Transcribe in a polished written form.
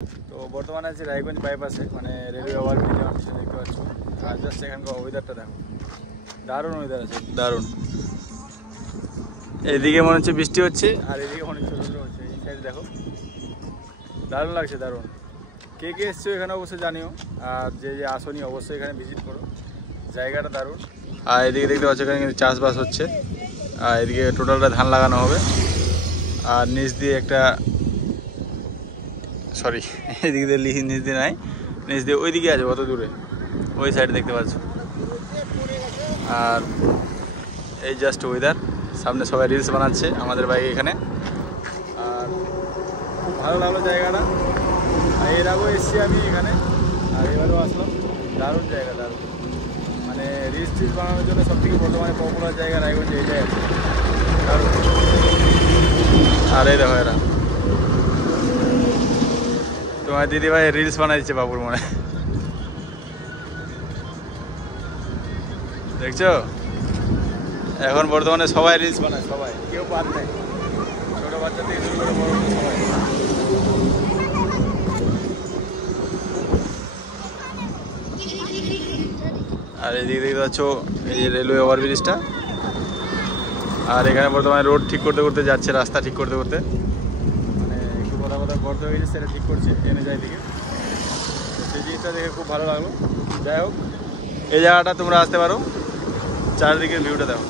তো বর্তমানে আছে রায়গঞ্জ বাইপাসে, মানে রেলওয়ে ওভারব্রিজে আমি দেখতে পাচ্ছ। আর জাস্ট এখানকার ওয়েদারটা দেখো, দারুণ ওয়েদার আছে, দারুণ। এদিকে মনে হচ্ছে বৃষ্টি হচ্ছে আর এদিকে মনে হচ্ছে রোদ হচ্ছে। এই সাইডে দেখো, দারুণ লাগছে, দারুণ। কে কে এসছো এখানে অবশ্যই জানিও, আর যে যে আসনি অবশ্যই এখানে ভিজিট করো, জায়গাটা দারুণ। আর এদিকে দেখতে পাচ্ছ এখানে কিন্তু চাষবাস হচ্ছে, আর এদিকে টোটালটা ধান লাগানো হবে। আর নিচ দিয়ে একটা সরি এদিকে দিয়ে নিচ দিয়ে নাই, নিচ দিয়ে ওইদিকে আছে অত দূরে, ওই সাইডে দেখতে পাচ্ছ। আর এই জাস্ট ওয়েদার, সামনে সবাই রিলস বানাচ্ছে আমাদের বাইকে এখানে। আর খুব ভালো লাগলো জায়গাটা। আর এর আগেও এসেছি আমি এখানে, আর এবারেও আসলাম। দারুণ জায়গা, দারুণ। মানে রিলস টিলস বানানোর জন্য সবথেকে বর্তমানে পপুলার জায়গা রায়গঞ্জে এটাই আছে, দারুণ। আর এই দেখো এরা তোমার দিদিভাই রিলস বানাই দিচ্ছে বাবুর মনে, দেখছো? এখন বর্তমানে সবাই রিলস বানায়, সবাই, কেউ বাদ নেই, ছোটো বাচ্চা থেকে শুরু করে বড় সবাই। আর এদিকে দেখতে পাচ্ছ এই যে রেলওয়ে ওভারব্রিজটা। আর এখানে বর্তমানে রোড ঠিক করতে করতে যাচ্ছে, রাস্তা ঠিক করতে করতে, মানে একটু কথা বর্ধ হয়ে গেছে, সেটা ঠিক করছে ট্রেনে যায় দিকে। সেই জিনিসটা দেখে খুব ভালো লাগলো। যাই হোক, এই জায়গাটা তোমরা আসতে পারো, চারিদিকের ভিউটা দেখো।